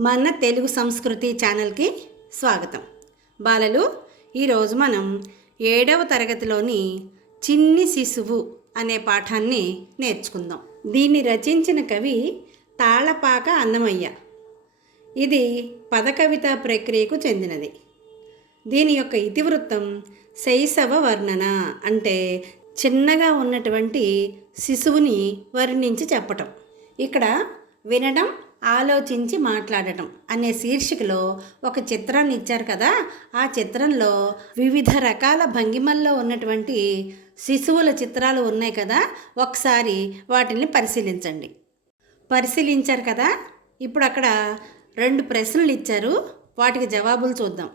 మన తెలుగు సంస్కృతి ఛానల్కి స్వాగతం. బాలలు ఈరోజు మనం ఏడవ తరగతిలోని చిన్ని శిశువు అనే పాఠాన్ని నేర్చుకుందాం. దీన్ని రచించిన కవి తాళపాక అన్నమయ్య. ఇది పదకవిత ప్రక్రియకు చెందినది. దీని యొక్క ఇతివృత్తం శైశవ వర్ణన అంటే చిన్నగా ఉన్నటువంటి శిశువుని వర్ణించి చెప్పటం. ఇక్కడ వినడం ఆలోచించి మాట్లాడటం అనే శీర్షికలో ఒక చిత్రాన్ని ఇచ్చారు కదా. ఆ చిత్రంలో వివిధ రకాల భంగిమల్లో ఉన్నటువంటి శిశువుల చిత్రాలు ఉన్నాయి కదా. ఒకసారి వాటిని పరిశీలించండి. పరిశీలించారు కదా. ఇప్పుడు అక్కడ రెండు ప్రశ్నలు ఇచ్చారు. వాటికి జవాబులు చూద్దాం.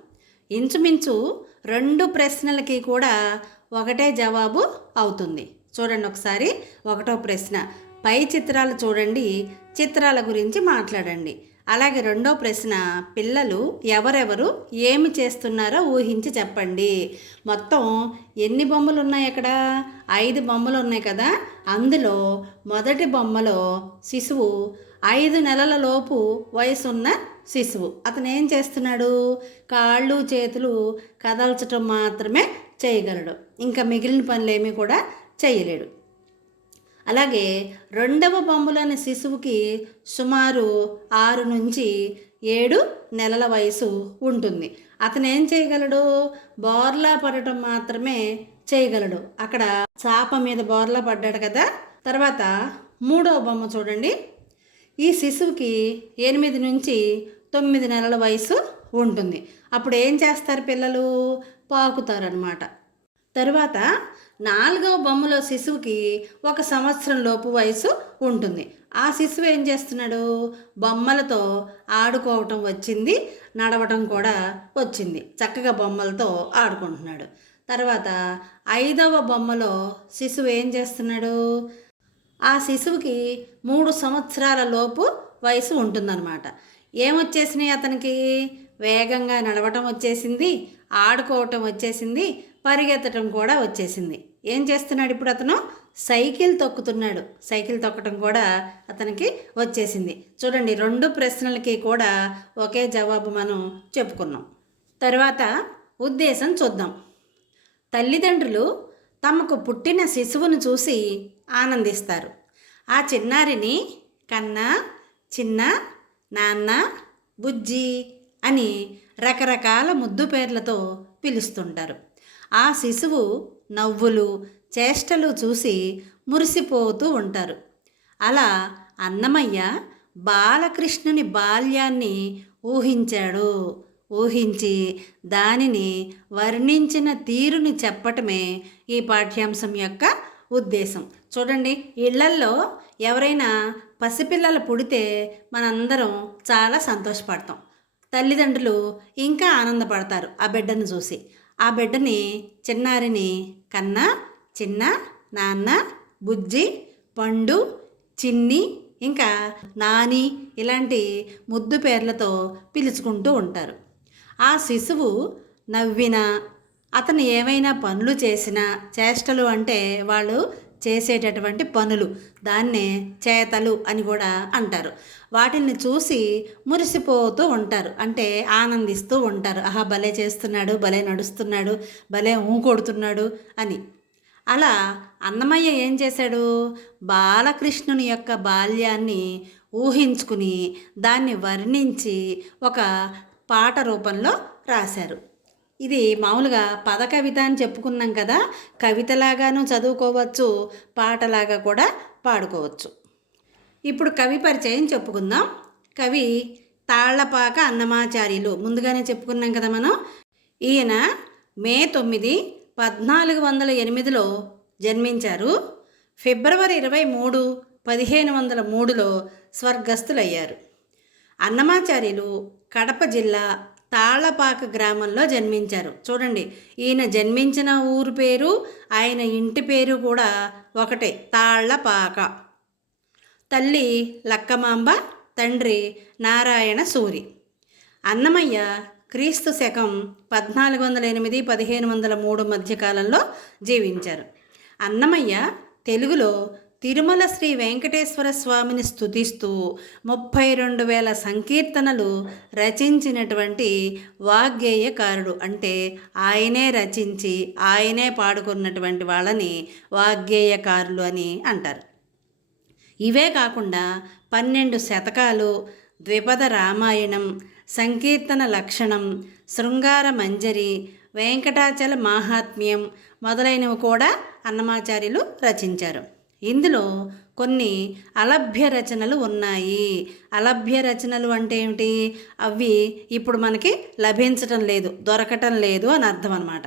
ఇంచుమించు రెండు ప్రశ్నలకి కూడా ఒకటే జవాబు అవుతుంది. చూడండి ఒకసారి. ఒకటో ప్రశ్న. పై చిత్రాలు చూడండి. చిత్రాల గురించి మాట్లాడండి. అలాగే రెండో ప్రశ్న పిల్లలు ఎవరెవరు ఏమి చేస్తున్నారో ఊహించి చెప్పండి. మొత్తం ఎన్ని బొమ్మలు ఉన్నాయి అక్కడ? ఐదు బొమ్మలు ఉన్నాయి కదా? అందులో మొదటి బొమ్మలో శిశువు ఐదు నెలల లోపు వయసున్న శిశువు. అతను ఏం చేస్తున్నాడు? కాళ్ళు చేతులు కదల్చటం మాత్రమే చేయగలడు. ఇంకా మిగిలిన పనులేమీ కూడా చేయలేడు. అలాగే రెండవ బొమ్మలోని శిశువుకి సుమారు ఆరు నుంచి ఏడు నెలల వయసు ఉంటుంది. అతను ఏం చేయగలడు? బోర్లా పడటం మాత్రమే చేయగలడు. అక్కడ చాప మీద బోర్లా పడ్డాడు కదా? తర్వాత మూడవ బొమ్మ చూడండి. ఈ శిశువుకి ఎనిమిది నుంచి తొమ్మిది నెలల వయసు ఉంటుంది. అప్పుడు ఏం చేస్తారు పిల్లలు? పాకుతారనమాట తరువాత నాలుగవ బొమ్మలో శిశువుకి ఒక సంవత్సరం లోపు వయసు ఉంటుంది. ఆ శిశువు ఏం చేస్తున్నాడు? బొమ్మలతో ఆడుకోవటం వచ్చింది నడవటం కూడా వచ్చింది. చక్కగా బొమ్మలతో ఆడుకుంటున్నాడు. తర్వాత ఐదవ బొమ్మలో శిశువు ఏం చేస్తున్నాడు? ఆ శిశువుకి మూడు సంవత్సరాల లోపు వయసు ఉంటుందన్నమాట. ఏమొచ్చేసినాయి అతనికి? వేగంగా నడవటం వచ్చేసింది ఆడుకోవటం వచ్చేసింది పరిగెత్తటం కూడా వచ్చేసింది. ఏం చేస్తున్నాడు ఇప్పుడు అతను? సైకిల్ తొక్కుతున్నాడు. సైకిల్ తొక్కటం కూడా అతనికి వచ్చేసింది. చూడండి రెండు ప్రశ్నలకి కూడా ఒకే జవాబు మనం చెప్పుకున్నాం. తర్వాత ఉద్దేశం చూద్దాం. తల్లిదండ్రులు తమకు పుట్టిన శిశువును చూసి ఆనందిస్తారు. ఆ చిన్నారిని కన్నా చిన్న నాన్న బుజ్జి అని రకరకాల ముద్దు పేర్లతో పిలుస్తుంటారు. ఆ శిశువు నవ్వులు చేష్టలు చూసి మురిసిపోతూ ఉంటారు. అలా అన్నమయ్య బాలకృష్ణుని బాల్యాన్ని ఊహించాడు. ఊహించి దానిని వర్ణించిన తీరుని చెప్పటమే ఈ పాఠ్యాంశం యొక్క ఉద్దేశం. చూడండి ఇళ్ళల్లో ఎవరైనా పసిపిల్లలు పుడితే మనందరం చాలా సంతోషపడతాం. తల్లిదండ్రులు ఇంకా ఆనందపడతారు ఆ బిడ్డను చూసి. ఆ బిడ్డని చిన్నారిని కన్నా చిన్న నాన్న బుజ్జి పండు చిన్ని ఇంకా నాని ఇలాంటి ముద్దు పేర్లతో పిలుచుకుంటూ ఉంటారు. ఆ శిశువు నవ్వినా అతను ఏమైనా పనులు చేసినా చేష్టలు అంటే వాళ్ళు చేసేటటువంటి పనులు. దాన్నే చేతలు అని కూడా అంటారు. వాటిని చూసి మురిసిపోతూ ఉంటారు. అంటే ఆనందిస్తూ ఉంటారు. ఆహా భలే చేస్తున్నాడు భలే నడుస్తున్నాడు భలే ఊ కొడుతున్నాడు అని. అలా అన్నమయ్య ఏం చేశాడు? బాలకృష్ణుని యొక్క బాల్యాన్ని ఊహించుకుని దాన్ని వర్ణించి ఒక పాట రూపంలో రాశారు. ఇది మామూలుగా పద కవిత అని చెప్పుకున్నాం కదా కవితలాగాను చదువుకోవచ్చు పాటలాగా కూడా పాడుకోవచ్చు. ఇప్పుడు కవి పరిచయం చెప్పుకుందాం. కవి తాళ్ళపాక అన్నమాచార్యులు. ముందుగానే చెప్పుకున్నాం కదా మనం. ఈయన మే తొమ్మిది పద్నాలుగు వందల ఎనిమిదిలో జన్మించారు. ఫిబ్రవరి ఇరవై మూడు పదిహేను వందల మూడులో స్వర్గస్థులయ్యారు. అన్నమాచార్యులు కడప జిల్లా తాళ్ళపాక గ్రామంలో జన్మించారు. చూడండి ఈయన జన్మించిన ఊరు పేరు ఆయన ఇంటి పేరు కూడా ఒకటే తాళ్ళపాక తల్లి లక్కమాంబ తండ్రి నారాయణ సూరి. అన్నమయ్య క్రీస్తు శకం పద్నాలుగు వందల ఎనిమిది పదిహేను వందల మూడు మధ్యకాలంలో జీవించారు. అన్నమయ్య తెలుగులో తిరుమల శ్రీ వెంకటేశ్వర స్వామిని స్థుతిస్తూ ముప్పై రెండు వేల సంకీర్తనలు రచించినటువంటి వాగ్గేయకారుడు. అంటే ఆయనే రచించి ఆయనే పాడుకున్నటువంటి వాళ్ళని వాగ్గేయకారులు అని అంటారు. ఇవే కాకుండా పన్నెండు శతకాలు ద్విపద రామాయణం సంకీర్తన లక్షణం శృంగార మంజరి వెంకటాచల మాహాత్మ్యం మొదలైనవి కూడా అన్నమాచార్యులు రచించారు. ఇందులో కొన్ని అలభ్య రచనలు ఉన్నాయి. అలభ్య రచనలు అంటే ఏమిటి? అవి ఇప్పుడు మనకి లభించటం లేదు దొరకటం లేదు అని అర్థం అనమాట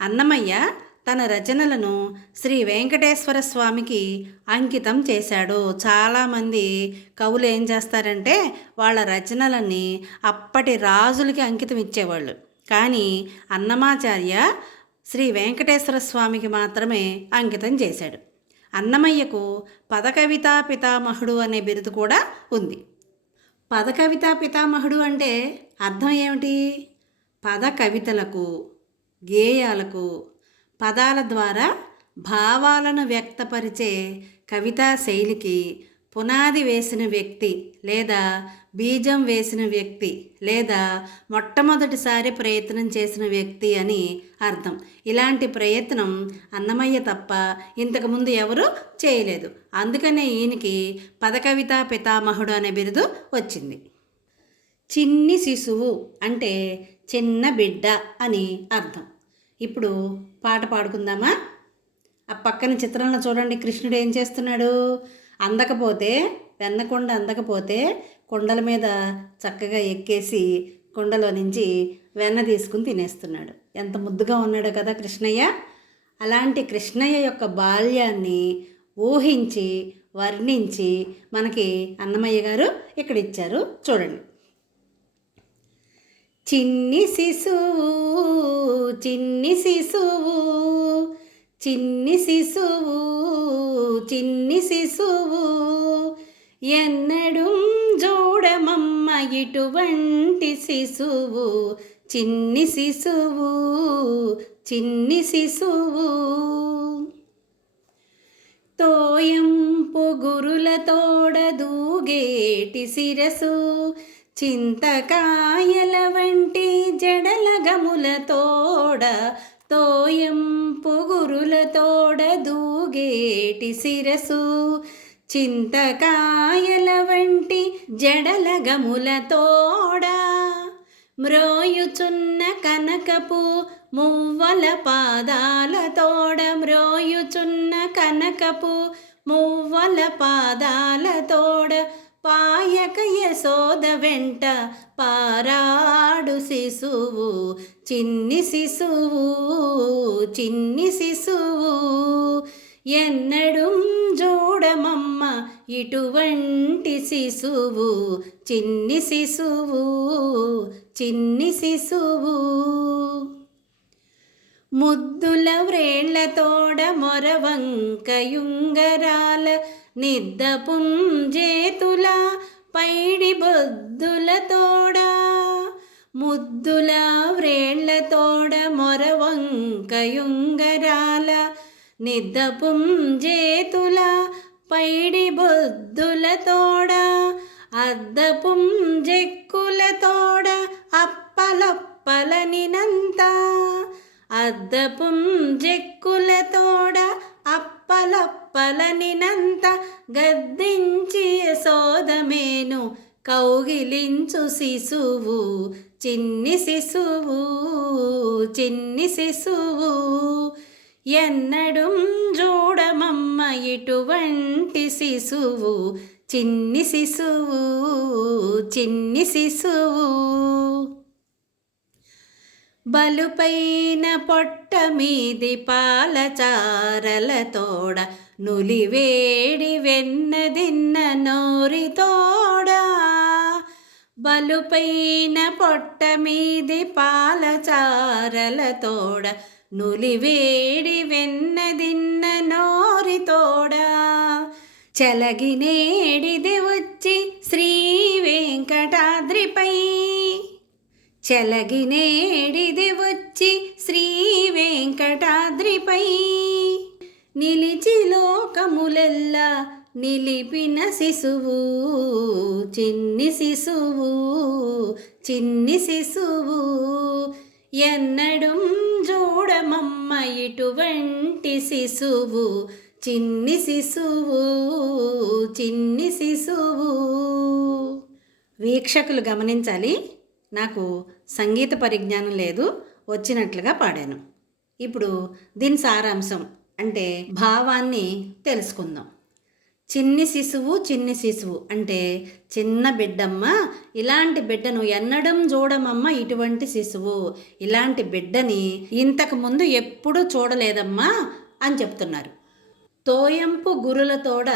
అన్నమయ్య తన రచనలను శ్రీ వెంకటేశ్వర స్వామికి అంకితం చేశాడు. చాలామంది కవులు ఏం చేస్తారంటే వాళ్ళ రచనలని అప్పటి రాజులకి అంకితం ఇచ్చేవాళ్ళు. కానీ అన్నమాచార్య శ్రీ వెంకటేశ్వర స్వామికి మాత్రమే అంకితం చేశాడు. అన్నమయ్యకు పదకవితా పితామహుడు అనే బిరుదు కూడా ఉంది. పదకవితా పితామహుడు అంటే అర్థం ఏమిటి? పద కవితలకు గేయాలకు పదాల ద్వారా భావాలను వ్యక్తపరిచే కవితా శైలికి పునాది వేసిన వ్యక్తి లేదా బీజం వేసిన వ్యక్తి లేదా మొట్టమొదటిసారి ప్రయత్నం చేసిన వ్యక్తి అని అర్థం. ఇలాంటి ప్రయత్నం అన్నమయ్య తప్ప ఇంతకుముందు ఎవరు చేయలేదు. అందుకనే ఈయనకి పదకవితా పితామహుడు అనే బిరుదు వచ్చింది. చిన్ని శిశువు అంటే చిన్న బిడ్డ అని అర్థం. ఇప్పుడు పాట పాడుకుందామా? ఆ పక్కన చిత్రంలో చూడండి కృష్ణుడు ఏం చేస్తున్నాడు? అందకపోతే వెన్నకొండ అందకపోతే కొండల మీద చక్కగా ఎక్కేసి కొండలో నుంచి వెన్న తీసుకుని తినేస్తున్నాడు. ఎంత ముద్దుగా ఉన్నాడో కదా కృష్ణయ్య. అలాంటి కృష్ణయ్య యొక్క బాల్యాన్ని ఊహించి వర్ణించి మనకి అన్నమయ్య గారు ఇక్కడ ఇచ్చారు. చూడండి. చిన్ని శిశువు చిన్ని శిశువు చిన్ని శిశువు చిన్ని శిశువు ఎన్నడూ జోడమమ్మ ఇటువంటి శిశువు చిన్ని శిశువు చిన్ని శిశువు. తోయం పొగురుల తోడ దూగేటి శిరసు చింతకాయల వంటి జడలగముల తోడ. తోయం పొగురుల తోడ దూగేటి శిరసు చింతకాయల వంటి జడలగములతోడ మ్రోయుచున్న కనకపు మువ్వల పాదాలతోడ మ్రోయుచున్న కనకపు మువ్వల పాదాలతోడ పాయక యశోద వెంట పారాడు శిశువు చిన్ని శిశువు చిన్ని శిశువు. ఎన్నడు చూడమమ్మ ఇటువంటి శిశువు చిన్ని శిశువు చిన్ని శిశువు. ముద్దుల వ్రేళ్ళతోడ మొరవంకయుంగరాల నిద్దపుంజేతుల పైడి బొద్దులతోడ ముద్దుల వ్రేళ్ళతోడ మొరవంకయుంగరాల నిద్దపుంజేతుల పైడి బొద్దుల తోడ తోడ అప్పలప్పలనినంత అద్దపుంజెక్కులతోడ జెక్కుల తోడ అప్పలప్పలనినంత గద్దించి సోదమేను కౌగిలించు శిశువు చిన్ని శిశువు చిన్ని శిశువు. ఎన్నడూ చూడమమ్మ ఇటువంటి శిశువు. చిన్ని శిశువు చిన్ని శిశువు. బలుపైన పొట్ట మీది పాలచారల తోడ. నులివేడి వెన్నదిన్న నోరి తోడ. బలుపైన పొట్ట మీది పాలచారల తోడ. నులివేడి వెన్నదిన్న నోరి తోడ చలగినేడిది వచ్చి శ్రీ వెంకటాద్రిపై. చెలగినేడిది వచ్చి శ్రీ వెంకటాద్రిపై. నిలిచి లోకములెల్లా నిలిపిన శిశువు చిన్ని శిశువు చిన్ని శిశువు ఎన్నడూ చూడమమ్మ ఇటువంటి శిశువు చిన్ని శిశువు చిన్ని శిశువు. వీక్షకులు గమనించాలి నాకు సంగీత పరిజ్ఞానం లేదు వచ్చినట్లుగా పాడాను. ఇప్పుడు దీని సారాంశం అంటే భావాన్ని తెలుసుకుందాం. చిన్ని శిశువు చిన్ని శిశువు. అంటే చిన్న బిడ్డమ్మ ఇలాంటి బిడ్డను ఎన్నడం చూడమమ్మ ఇటువంటి శిశువు. ఇలాంటి బిడ్డని ఇంతకు ముందు ఎప్పుడూ చూడలేదమ్మా అని చెప్తున్నారు. తోయంపు గురులతోడ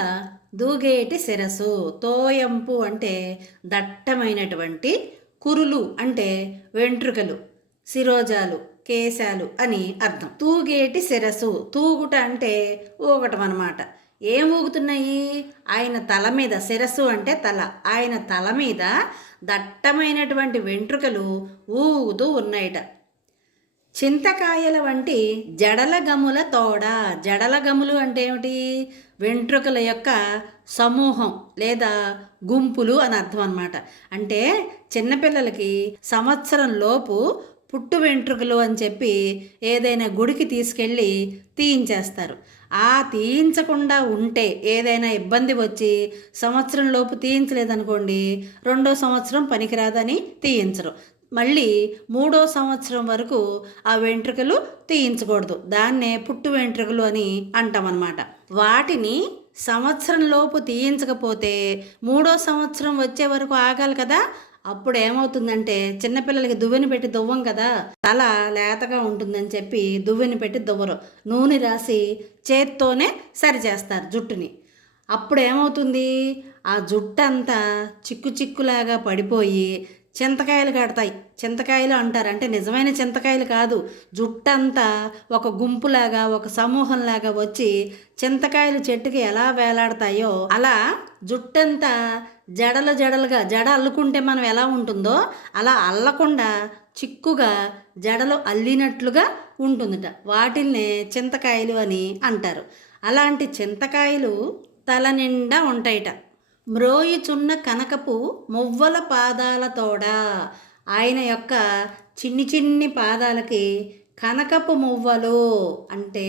దూగేటి శిరసు. తోయంపు అంటే దట్టమైనటువంటి కురులు అంటే వెంట్రుకలు శిరోజాలు కేశాలు అని అర్థం. తూగేటి శిరసు. తూగుట అంటే ఊగటం అన్నమాట ఏం ఊగుతున్నాయి? ఆయన తల మీద శిరస్సు అంటే తల. ఆయన తల మీద దట్టమైనటువంటి వెంట్రుకలు ఊగుతూ ఉన్నాయట. చింతకాయల వంటి జడల గముల తోడ. జడల గములు అంటే ఏమిటి? వెంట్రుకల యొక్క సమూహం లేదా గుంపులు అని అర్థం అన్నమాట. అంటే చిన్నపిల్లలకి సంవత్సరం లోపు పుట్టు వెంట్రుకలు అని చెప్పి ఏదైనా గుడికి తీసుకెళ్ళి తీయించేస్తారు. ఆ తీయించకుండా ఉంటే ఏదైనా ఇబ్బంది వచ్చి సంవత్సరం లోపు తీయించలేదనుకోండి రెండో సంవత్సరం పనికిరాదని తీయించరు. మళ్ళీ మూడో సంవత్సరం వరకు ఆ వెంట్రుకలు తీయించకూడదు. దాన్నే పుట్టు వెంట్రుకలు అని అంటామన్నమాట. వాటిని సంవత్సరం లోపు తీయించకపోతే మూడో సంవత్సరం వచ్చే వరకు ఆగాలి కదా అప్పుడు ఏమవుతుందంటే చిన్నపిల్లలకి దువ్వెని పెట్టి దువ్వం కదా తల లేతగా ఉంటుందని చెప్పి దువ్వెని పెట్టి దువ్వరు. నూనె రాసి చేత్తోనే సరిచేస్తారు జుట్టుని. అప్పుడు ఏమవుతుంది ఆ జుట్టు అంతా చిక్కు చిక్కులాగా పడిపోయి చింతకాయలు కడతాయి. చింతకాయలు అంటారు. అంటే నిజమైన చింతకాయలు కాదు. జుట్టంతా ఒక గుంపులాగా ఒక సమూహంలాగా వచ్చి చింతకాయలు చెట్టుకి ఎలా వేలాడతాయో అలా జుట్టంతా జడలు జడలుగా జడ అల్లుకుంటే మనం ఎలా ఉంటుందో అలా అల్లకుండా చిక్కుగా జడలు అల్లినట్లుగా ఉంటుందట. వాటిల్నే చింతకాయలు అని అంటారు. అలాంటి చింతకాయలు తల నిండా ఉంటాయట. మ్రోయిచున్న కనకపు మువ్వల పాదాలతోడ ఆయన యొక్క చిన్ని చిన్ని పాదాలకి కనకపు మువ్వలు అంటే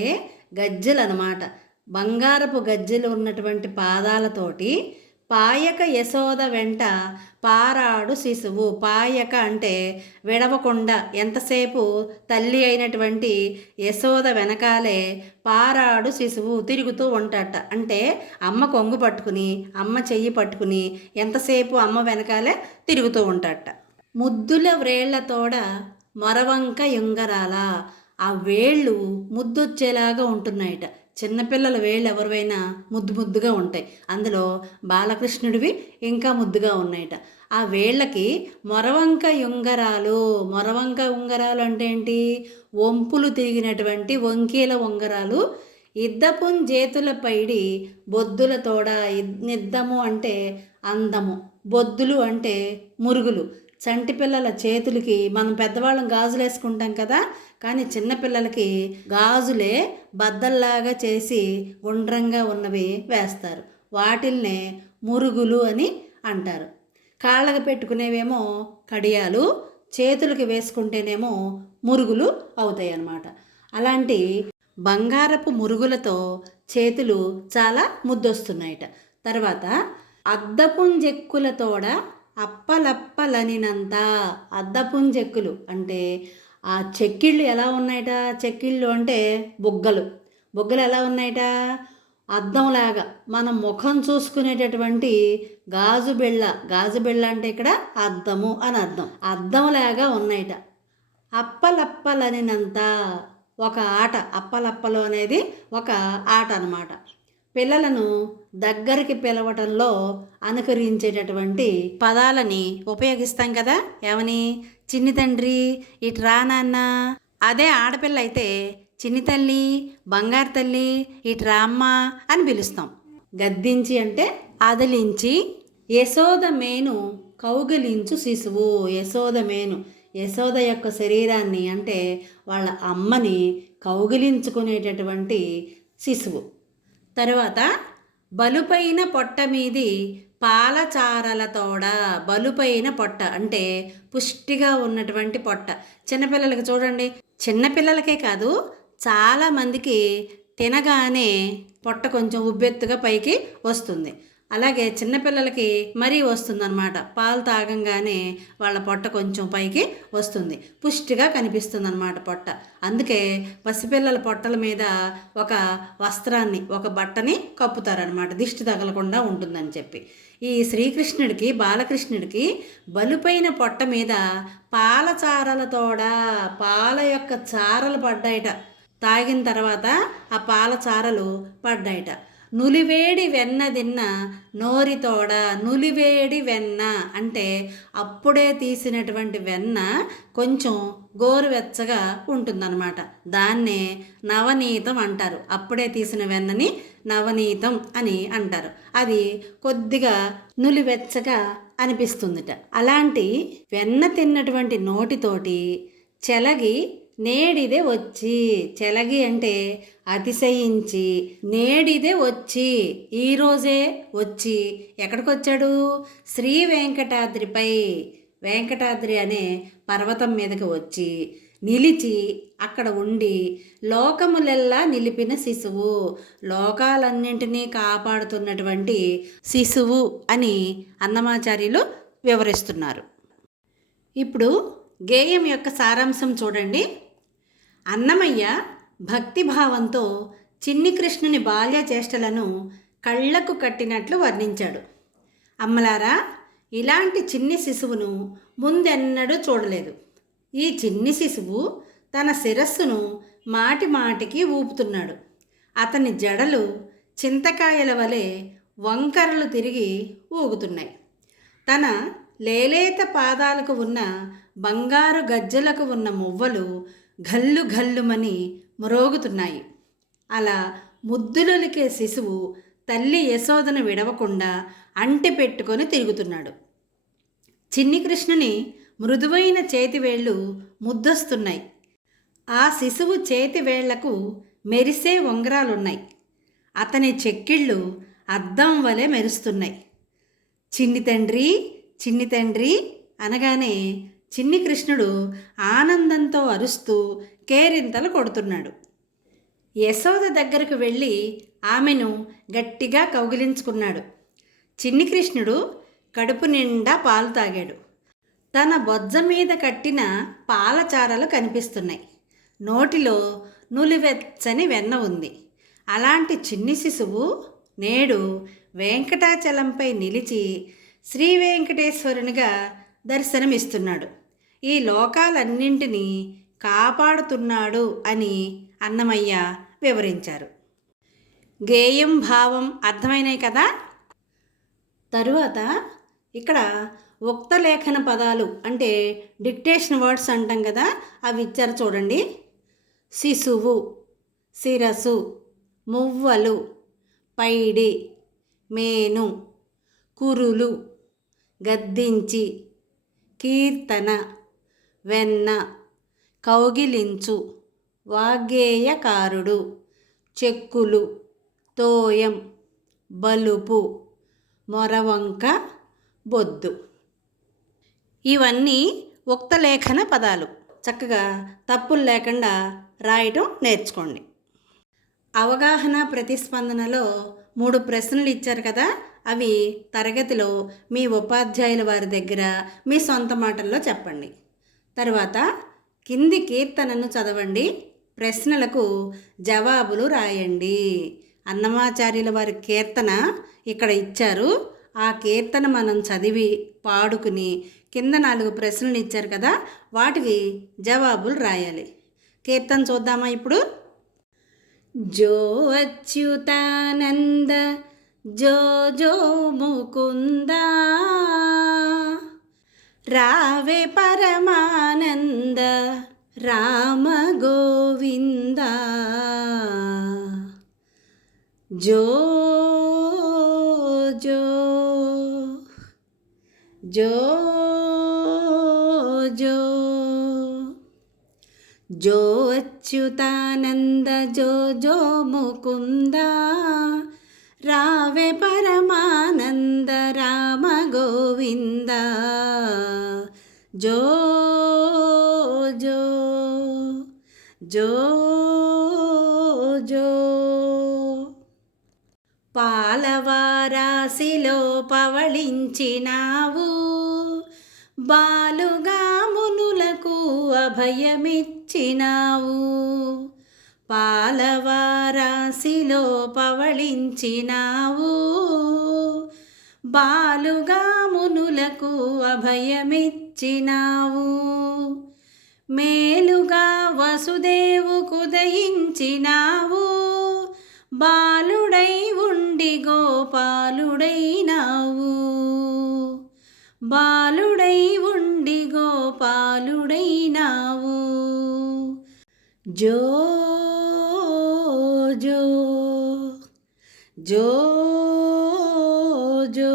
గజ్జెలు అనమాట బంగారపు గజ్జెలు ఉన్నటువంటి పాదాలతోటి పాయక యశోద వెంట పారాడు శిశువు. పాయక అంటే విడవకుండా. ఎంతసేపు? తల్లి అయినటువంటి యశోద వెనకాలే పారాడు శిశువు తిరుగుతూ ఉంటాట. అంటే అమ్మ కొంగు పట్టుకుని అమ్మ చెయ్యి పట్టుకుని ఎంతసేపు అమ్మ వెనకాలే తిరుగుతూ ఉంటాట. ముద్దుల వ్రేళ్ళతోడ మరవంక యుంగరాల. ఆ వేళ్ళు ముద్దొచ్చేలాగా ఉంటున్నాయట. చిన్నపిల్లల వేళ్ళు ఎవరివైనా ముద్దు ముద్దుగా ఉంటాయి. అందులో బాలకృష్ణుడివి ఇంకా ముద్దుగా ఉన్నాయట. ఆ వేళ్ళకి మొరవంక ఉంగరాలు మొరవంక ఉంగరాలు అంటే ఏంటి? వంపులు తిరిగినటువంటి వంకీల ఉంగరాలు. ఇద్దపుం చేతుల పైడి బొద్దుల తోడ నిద్దము అంటే అందము. బొద్దులు అంటే మురుగులు. చంటి పిల్లల చేతులకి మనం పెద్దవాళ్ళం గాజులు వేసుకుంటాం కదా కానీ చిన్నపిల్లలకి గాజులే బద్దల్లాగా చేసి గుండ్రంగా ఉన్నవి వేస్తారు. వాటిల్నే మురుగులు అని అంటారు. కాళ్ళకి పెట్టుకునేవేమో కడియాలు చేతులకి వేసుకుంటేనేమో మురుగులు అవుతాయి అన్నమాట అలాంటి బంగారపు మురుగులతో చేతులు చాలా ముద్దొస్తున్నాయట. తర్వాత అద్దపుంజెక్కులతోడ అప్పలప్పలనినంత అద్దపుంజెక్కులు. అంటే ఆ చెక్కిళ్ళు ఎలా ఉన్నాయట? చెక్కిళ్ళు అంటే బుగ్గలు. బుగ్గలు ఎలా ఉన్నాయట? అద్దంలాగా మనం ముఖం చూసుకునేటటువంటి గాజు బిళ్ళ. గాజు బిళ్ళ అంటే ఇక్కడ అద్దము అని అర్థం. అద్దంలాగా ఉన్నాయట. అప్పలప్పలనినంత ఒక ఆట. అప్పలప్పలు అనేది ఒక ఆట అనమాట పిల్లలను దగ్గరికి పిలవటంలో అనుకరించేటటువంటి పదాలని ఉపయోగిస్తాం కదా? ఏమని? చిన్ని తండ్రి ఇటు రా నాన్న. అదే ఆడపిల్ల అయితే చిన్ని తల్లి బంగారు తల్లి ఇటు రా అమ్మ అని పిలుస్తాం. గద్దించి అంటే అదిలించి యశోద మేను కౌగిలించు శిశువు. యశోద మేను యశోద యొక్క శరీరాన్ని అంటే వాళ్ళ అమ్మని కౌగిలించుకునేటటువంటి శిశువు. తరువాత బలుపైన పొట్ట మీది పాలచారల తోడ బలుపైన పొట్ట అంటే పుష్టిగా ఉన్నటువంటి పొట్ట. చిన్నపిల్లలకి చూడండి. చిన్నపిల్లలకే కాదు చాలామందికి తినగానే పొట్ట కొంచెం ఉబ్బెత్తుగా పైకి వస్తుంది. అలాగే చిన్నపిల్లలకి మరీ వస్తుందన్నమాట. పాలు తాగంగానే వాళ్ళ పొట్ట కొంచెం పైకి వస్తుంది. పుష్టిగా కనిపిస్తుంది అనమాట పొట్ట. అందుకే పసిపిల్లల పొట్టల మీద ఒక వస్త్రాన్ని ఒక బట్టని కప్పుతారనమాట దిష్టి తగలకుండా ఉంటుందని చెప్పి. ఈ శ్రీకృష్ణుడికి బాలకృష్ణుడికి బలుపైన పొట్ట మీద పాల చారలతోడ పాల యొక్క చారలు పడ్డాయట. తాగిన తర్వాత ఆ పాల చారలు పడ్డాయట. నులివేడి వెన్న తిన్న నోరితోడ నులివేడి వెన్న అంటే అప్పుడే తీసినటువంటి వెన్న కొంచెం గోరువెచ్చగా ఉంటుందన్నమాట. దాన్నే నవనీతం అంటారు. అప్పుడే తీసిన వెన్నని నవనీతం అని అంటారు. అది కొద్దిగా నులివెచ్చగా అనిపిస్తుందిట. అలాంటి వెన్న తిన్నటువంటి నోటితోటి చెలగి నేడిదే వచ్చి చెలగి అంటే అతిశయించి నేడిదే వచ్చి ఈరోజే వచ్చి ఎక్కడికొచ్చాడు? శ్రీ వెంకటాద్రిపై. వెంకటాద్రి అనే పర్వతం మీదకి వచ్చి నిలిచి అక్కడ ఉండి లోకములెల్లా నిలిపిన శిశువు లోకాలన్నింటినీ కాపాడుతున్నటువంటి శిశువు అని అన్నమాచార్యులు వివరిస్తున్నారు. ఇప్పుడు గేయం యొక్క సారాంశం చూడండి. అన్నమయ్య భక్తిభావంతో చిన్ని కృష్ణుని బాల్య చేష్టలను కళ్ళకు కట్టినట్లు వర్ణించాడు. అమ్మలారా ఇలాంటి చిన్ని శిశువును ముందెన్నడూ చూడలేదు. ఈ చిన్ని శిశువు తన శిరస్సును మాటి మాటికి ఊపుతున్నాడు. అతని జడలు చింతకాయల వలె వంకరలు తిరిగి ఊగుతున్నాయి. తన లేలేత పాదాలకు ఉన్న బంగారు గజ్జలకు ఉన్న మువ్వలు ఘల్లు ఘల్లుమని మ్రోగుతున్నాయి. అలా ముద్దులొలికే శిశువు తల్లి యశోదను విడవకుండా అంటి పెట్టుకొని తిరుగుతున్నాడు. చిన్ని కృష్ణుని మృదువైన చేతివేళ్ళు ముద్దొస్తున్నాయి. ఆ శిశువు చేతివేళ్ళకు మెరిసే ఉంగరాలున్నాయి. అతని చెక్కిళ్ళు అద్దం వలె మెరుస్తున్నాయి. చిన్ని తండ్రి చిన్ని తండ్రి అనగానే చిన్ని కృష్ణుడు ఆనందంతో అరుస్తూ కేరింతలు కొడుతున్నాడు. యశోద దగ్గరకు వెళ్ళి ఆమెను గట్టిగా కౌగిలించుకున్నాడు. చిన్ని కృష్ణుడు కడుపు నిండా పాలు తాగాడు. తన బొజ్జ మీద కట్టిన పాలచారలు కనిపిస్తున్నాయి. నోటిలో నులివెచ్చని వెన్న ఉంది. అలాంటి చిన్ని శిశువు నేడు వెంకటాచలంపై నిలిచి శ్రీ వెంకటేశ్వరునిగా దర్శనమిస్తున్నాడు. ఈ లోకాలన్నింటినీ కాపాడుతున్నాడు అని అన్నమయ్య వివరించారు. గేయం భావం అర్థమైనాయి కదా? తరువాత ఇక్కడ ఉక్త లేఖన పదాలు అంటే డిక్టేషన్ వర్డ్స్ అంటాం కదా అవి ఇచ్చారు చూడండి. శిశువు శిరసు మువ్వలు పైడి మేను కురులు గద్దించి కీర్తన వెన్న. కౌగిలించు. వాగ్గేయకారుడు. చెక్కులు. తోయం. బలుపు. మొరవంక. బొద్దు. ఇవన్నీ ఉక్తలేఖన పదాలు. చక్కగా తప్పులు లేకుండా రాయటం నేర్చుకోండి. అవగాహన ప్రతిస్పందనలో మూడు ప్రశ్నలు ఇచ్చారు కదా? అవి తరగతిలో మీ ఉపాధ్యాయుల వారి దగ్గర మీ సొంత మాటల్లో చెప్పండి. తర్వాత కింది కీర్తనను చదవండి. ప్రశ్నలకు జవాబులు రాయండి. అన్నమాచార్యుల వారి కీర్తన ఇక్కడ ఇచ్చారు. ఆ కీర్తన మనం చదివి పాడుకుని కింద నాలుగు ప్రశ్నలు ఇచ్చారు కదా వాటికి జవాబులు రాయాలి. కీర్తన చూద్దామా ఇప్పుడు? జో అచ్యుతానంద జో జో ముకుందా. रावे परमानन्द रामगोविन्द। जो जो जो जो जो अच्युतानन्द जो जो मुकुन्दा రావే పరమానంద రామ గోవింద జో జో జో జో. పాలవారాశిలో పవళించినావు. బాలుగా మునులకు అభయమిచ్చినావు. పాలవారాశిలో పవళించినావు. బాలుగా మునులకు అభయమిచ్చినావు. మేలుగా వసుదేవు దయించినావు. బాలుడై ఉండి గోపాలుడైనావు. బాలుడై ఉండి గోపాలుడైనావు. జో జో జో.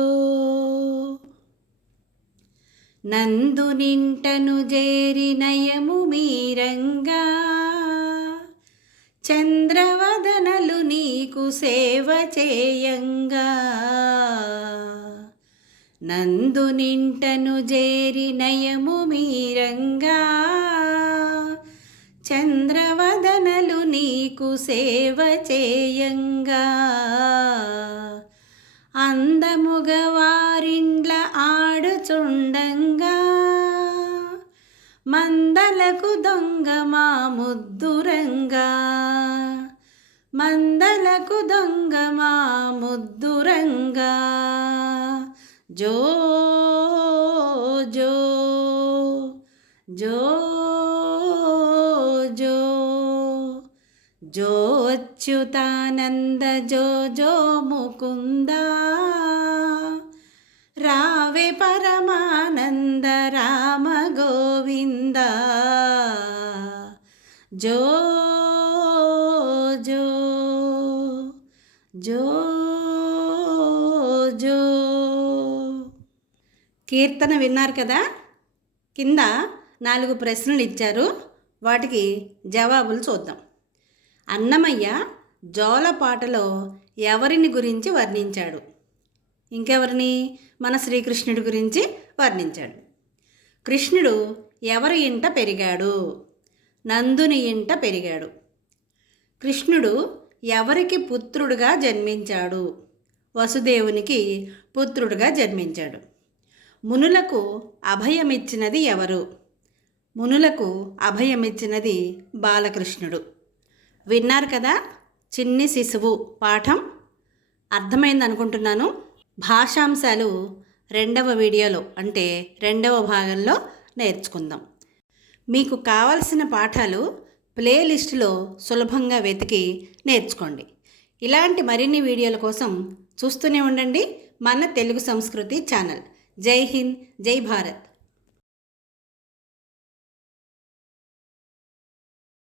నందు నింటను చేరి నయము మీరంగా చంద్రవదనలు నీకు సేవ చేయంగా. నందు నింటను చేరి నయము మీరంగా చంద్రవదనలు నీకు సేవ చేయంగా. అందముగవారిండ్ల ఆడుచుండంగా. మందలకు దొంగ మా ముద్దురంగా మందలకు దొంగ మా ముద్దురంగా జో జో జో జో అచ్యుతానంద జో జో ముకుంద. రావే పరమానంద రామ గోవింద. జో జో జో జో. కీర్తన విన్నారు కదా? కింద నాలుగు ప్రశ్నలు ఇచ్చారు. వాటికి జవాబులు చూద్దాం. అన్నమయ్య జోలపాటలో ఎవరిని గురించి వర్ణించాడు? ఇంకెవరిని? మన శ్రీకృష్ణుడి గురించి వర్ణించాడు. కృష్ణుడు ఎవరి ఇంట పెరిగాడు? నందుని ఇంట పెరిగాడు. కృష్ణుడు ఎవరికి పుత్రుడుగా జన్మించాడు? వసుదేవునికి పుత్రుడుగా జన్మించాడు. మునులకు అభయమిచ్చినది ఎవరు? మునులకు అభయమిచ్చినది బాలకృష్ణుడు. విన్నారు కదా? చిన్ని శిశువు పాఠం. అర్థమైంది అనుకుంటున్నాను. భాషాంశాలు రెండవ వీడియోలో అంటే రెండవ భాగంలో నేర్చుకుందాం. మీకు కావలసిన పాఠాలు ప్లేలిస్టులో సులభంగా వెతికి నేర్చుకోండి. ఇలాంటి మరిన్ని వీడియోల కోసం చూస్తూనే ఉండండి. మన తెలుగు సంస్కృతి ఛానల్. జై హింద్ జై భారత్.